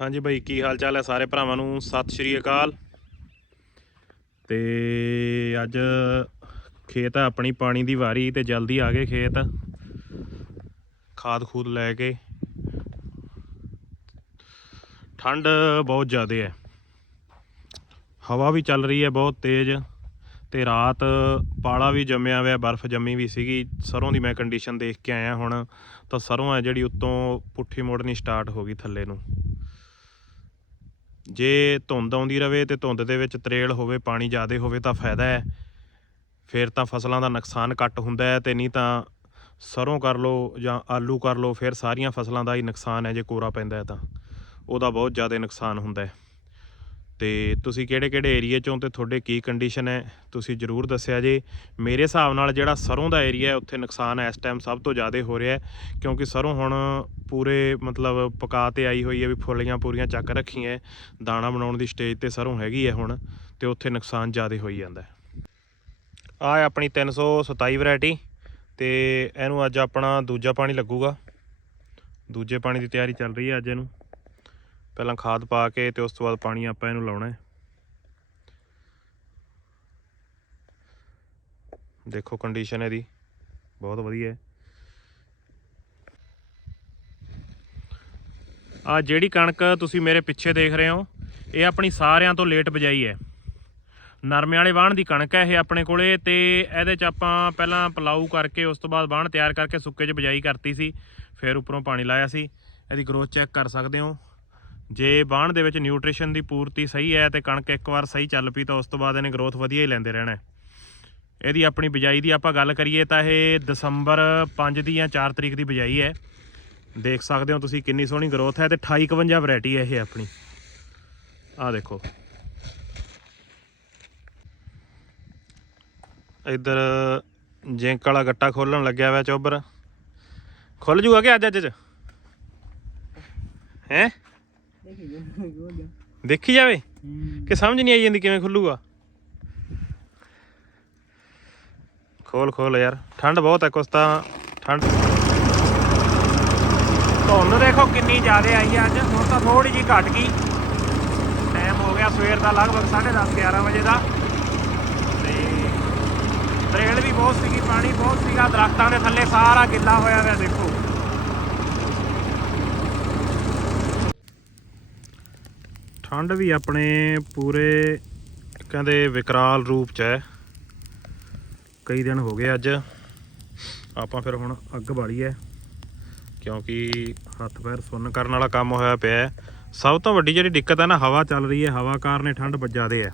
ਹਾਂਜੀ ਬਾਈ, ਕੀ ਹਾਲ ਚਾਲ ਹੈ ਸਾਰੇ ਭਰਾਵਾਂ ਨੂੰ? ਸਤਿ ਸ਼੍ਰੀ ਅਕਾਲ। ਤੇ ਅੱਜ ਖੇਤ ਆ ਆਪਣੀ ਪਾਣੀ ਦੀ ਵਾਰੀ ਤੇ ਜਲਦੀ ਆ ਗਏ ਖੇਤ। ਖਾਦ ਖੂਦ ਲੈ ਕੇ। ਠੰਡ ਬਹੁਤ ਜ਼ਿਆਦਾ ਹੈ। ਹਵਾ ਵੀ ਚੱਲ ਰਹੀ ਹੈ ਬਹੁਤ ਤੇਜ਼ ਤੇ ਰਾਤ ਪਾਲਾ ਵੀ ਜੰਮਿਆ ਹੋਇਆ, ਬਰਫ਼ ਜੰਮੀ ਵੀ ਸੀਗੀ। ਸਰੋਂ ਦੀ ਮੈਂ ਕੰਡੀਸ਼ਨ ਦੇਖ ਕੇ ਆਇਆ ਹੁਣ, ਤਾਂ ਸਰੋਂ ਹੈ ਜਿਹੜੀ ਉੱਤੋਂ ਪੁੱਠੀ ਮੋੜਨੀ ਸਟਾਰਟ ਹੋ ਗਈ ਥੱਲੇ ਨੂੰ। ਜੇ ਧੁੰਦ ਆਉਂਦੀ ਰਵੇ ਤੇ ਧੁੰਦ ਦੇ ਵਿੱਚ ਤਰੇਲ ਹੋਵੇ, ਪਾਣੀ ਜ਼ਿਆਦਾ ਹੋਵੇ ਤਾਂ ਫਾਇਦਾ ਹੈ। ਫਿਰ ਤਾਂ ਫਸਲਾਂ ਦਾ ਨੁਕਸਾਨ ਘੱਟ ਹੁੰਦਾ ਹੈ ਤੇ ਨਹੀਂ ਤਾਂ ਸਰੋਂ ਕਰ ਲਓ ਜਾਂ ਆਲੂ ਕਰ ਲਓ, ਫਿਰ ਸਾਰੀਆਂ ਫਸਲਾਂ ਦਾ ਹੀ ਨੁਕਸਾਨ ਹੈ ਜੇ ਕੋਰਾ ਪੈਂਦਾ ਹੈ ਤਾਂ। ਉਹਦਾ ਬਹੁਤ ਜ਼ਿਆਦਾ ਨੁਕਸਾਨ ਹੁੰਦਾ ਹੈ। ਤੇ ਤੁਸੀਂ ਕਿਹੜੇ ਕਿਹੜੇ ਏਰੀਏ ਚੋਂ ਤੇ ਤੁਹਾਡੇ ਕੀ ਕੰਡੀਸ਼ਨ ਹੈ, ਤੁਸੀਂ ਜਰੂਰ ਦੱਸਿਆ ਜੇ। ਮੇਰੇ ਹਿਸਾਬ ਨਾਲ ਜਿਹੜਾ ਸਰੋਂ ਦਾ ਏਰੀਆ ਹੈ, ਉੱਥੇ ਨੁਕਸਾਨ ਇਸ ਟਾਈਮ ਸਭ ਤੋਂ ਜ਼ਿਆਦਾ ਹੋ ਰਿਹਾ ਹੈ, ਕਿਉਂਕਿ ਸਰੋਂ ਹੁਣ ਪੂਰੇ ਮਤਲਬ ਪਕਾ ਤੇ ਆਈ ਹੋਈ ਹੈ ਵੀ ਫੁੱਲੀਆਂ ਪੂਰੀਆਂ ਚੱਕ ਰੱਖੀਆਂ ਦਾਣਾ ਬਣਾਉਣ ਦੀ ਸਟੇਜ ਤੇ ਸਰੋਂ ਹੈਗੀ ਹੈ ਹੁਣ, ਤੇ ਉੱਥੇ ਨੁਕਸਾਨ ਜ਼ਿਆਦਾ ਹੋਈ ਜਾਂਦਾ ਹੈ। ਆ ਹੈ ਆਪਣੀ 327 ਵੈਰਾਈਟੀ ਤੇ ਇਹਨੂੰ ਅੱਜ ਆਪਣਾ ਦੂਜਾ ਪਾਣੀ ਲੱਗੂਗਾ। ਦੂਜੇ ਪਾਣੀ ਦੀ ਤਿਆਰੀ ਚੱਲ ਰਹੀ ਹੈ ਅੱਜ ਇਹਨੂੰ। ਪਹਿਲਾਂ ਖਾਦ ਪਾ ਕੇ ਤੇ ਉਸ ਤੋਂ ਬਾਅਦ ਪਾਣੀ ਆਪਾਂ ਇਹਨੂੰ ਲਾਉਣਾ ਹੈ। ਦੇਖੋ ਕੰਡੀਸ਼ਨ ਇਹਦੀ। ਬਹੁਤ ਵਧੀਆ ਹੈ। ਆ ਜਿਹੜੀ ਕਣਕ ਤੁਸੀਂ ਮੇਰੇ ਪਿੱਛੇ ਦੇਖ ਰਹੇ ਹੋ, ਇਹ ਆਪਣੀ ਸਾਰਿਆਂ ਤੋਂ ਲੇਟ ਬਜਾਈ ਹੈ। ਨਰਮੇ ਵਾਲੇ ਵਾਹਣ ਦੀ ਕਣਕ ਹੈ ਇਹ ਆਪਣੇ ਕੋਲੇ ਤੇ ਇਹਦੇ ਚ ਆਪਾਂ ਪਹਿਲਾਂ ਪਲਾਊ ਕਰਕੇ ਉਸ ਤੋਂ ਬਾਅਦ ਵਾਹਣ ਤਿਆਰ ਕਰਕੇ ਸੁੱਕੇ 'ਚ ਬਜਾਈ ਕਰਤੀ ਸੀ, ਫਿਰ ਉੱਪਰੋਂ ਪਾਣੀ ਲਾਇਆ ਸੀ। ਇਹਦੀ ਗਰੋਥ ਚੈੱਕ ਕਰ ਸਕਦੇ ਹੋ। ਜੇ ਬਾਣ ਦੇ ਵਿੱਚ ਨਿਊਟ੍ਰੀਸ਼ਨ ਦੀ ਪੂਰਤੀ ਸਹੀ ਹੈ ਤੇ ਕਣਕ ਇੱਕ ਵਾਰ ਸਹੀ ਚੱਲ ਪਈ ਤਾਂ ਉਸ ਤੋਂ ਬਾਅਦ ਇਹਨੇ ਗਰੋਥ ਵਧੀਆ ਹੀ ਲੈਂਦੇ ਰਹਿਣਾ ਇਹਦੀ ਆਪਣੀ ਬਿਜਾਈ ਦੀ ਆਪਾਂ ਗੱਲ ਕਰੀਏ ਤਾਂ ਇਹ ਦਸੰਬਰ 5 ਦੀ ਜਾਂ 4 ਤਰੀਕ ਦੀ ਬਿਜਾਈ ਹੈ। ਦੇਖ ਸਕਦੇ ਹੋ ਤੁਸੀਂ ਕਿੰਨੀ ਸੋਹਣੀ ਗਰੋਥ ਹੈ ਤੇ 2851 ਵੈਰਾਈਟੀ ਹੈ ਇਹ ਆਪਣੀ। ਆਹ ਦੇਖੋ। ਇੱਧਰ ਜਿੰਕ ਵਾਲਾ ਗੱਟਾ ਖੋਲਣ ਲੱਗਿਆ ਹੋਇਆ ਚੋਬਰ। ਖੁੱਲ ਜੂਗਾ ਕਿ ਅੱਜ ਅੱਜ ਚ? ਹੈ? ਦੇਖੀ ਜਾਵੇ ਕਿ ਸਮਝ ਨਹੀਂ ਆਈ ਜਾਂਦੀ ਕਿਵੇਂ ਖੁੱਲੂਗਾ। ਖੋਲ ਖੋਲ ਯਾਰ। ਠੰਡ ਬਹੁਤ ਹੈ ਕੁਛ ਤਾਂ ਠੰਡ। ਧੁੰਦ ਦੇਖੋ ਕਿੰਨੀ ਜ਼ਿਆਦਾ ਆਈ ਹੈ ਅੱਜ। ਹੁਣ ਤਾਂ ਥੋੜੀ ਜੀ ਘਟ ਗਈ। ਟਾਈਮ ਹੋ ਗਿਆ ਸਵੇਰ ਦਾ ਲਗਭਗ 10:30 11 ਵਜੇ ਦਾ। ਤੇ ਤਰੇਲ ਵੀ ਬਹੁਤ ਸੀਗੀ ਪਾਣੀ ਬਹੁਤ ਸੀਗਾ ਦਰਖਤਾਂ ਦੇ ਥੱਲੇ ਸਾਰਾ ਗਿੱਲਾ ਹੋਇਆ ਹੋਇਆ ਦੇਖੋ। ਠੰਡ ਵੀ ਆਪਣੇ ਪੂਰੇ ਕਹਿੰਦੇ ਵਿਕਰਾਲ ਰੂਪ ਚ ਹੈ। ਕਈ ਦਿਨ ਹੋ ਗਏ ਅੱਜ। ਆਪਾਂ ਫਿਰ ਹੁਣ ਅੱਗ ਬਾਲੀ ਹੈ ਕਿਉਂਕਿ ਹੱਥ ਪੈਰ ਸੁੰਨ ਕਰਨ ਵਾਲਾ ਕੰਮ ਹੋਇਆ ਪਿਆ ਸਭ ਤੋਂ ਵੱਡੀ ਜਿਹੜੀ ਦਿੱਕਤ ਹੈ ਨਾ, ਹਵਾ ਚੱਲ ਰਹੀ ਹੈ। ਹਵਾ ਕਾਰਨ ਠੰਡ ਜ਼ਿਆਦੇ ਹੈ।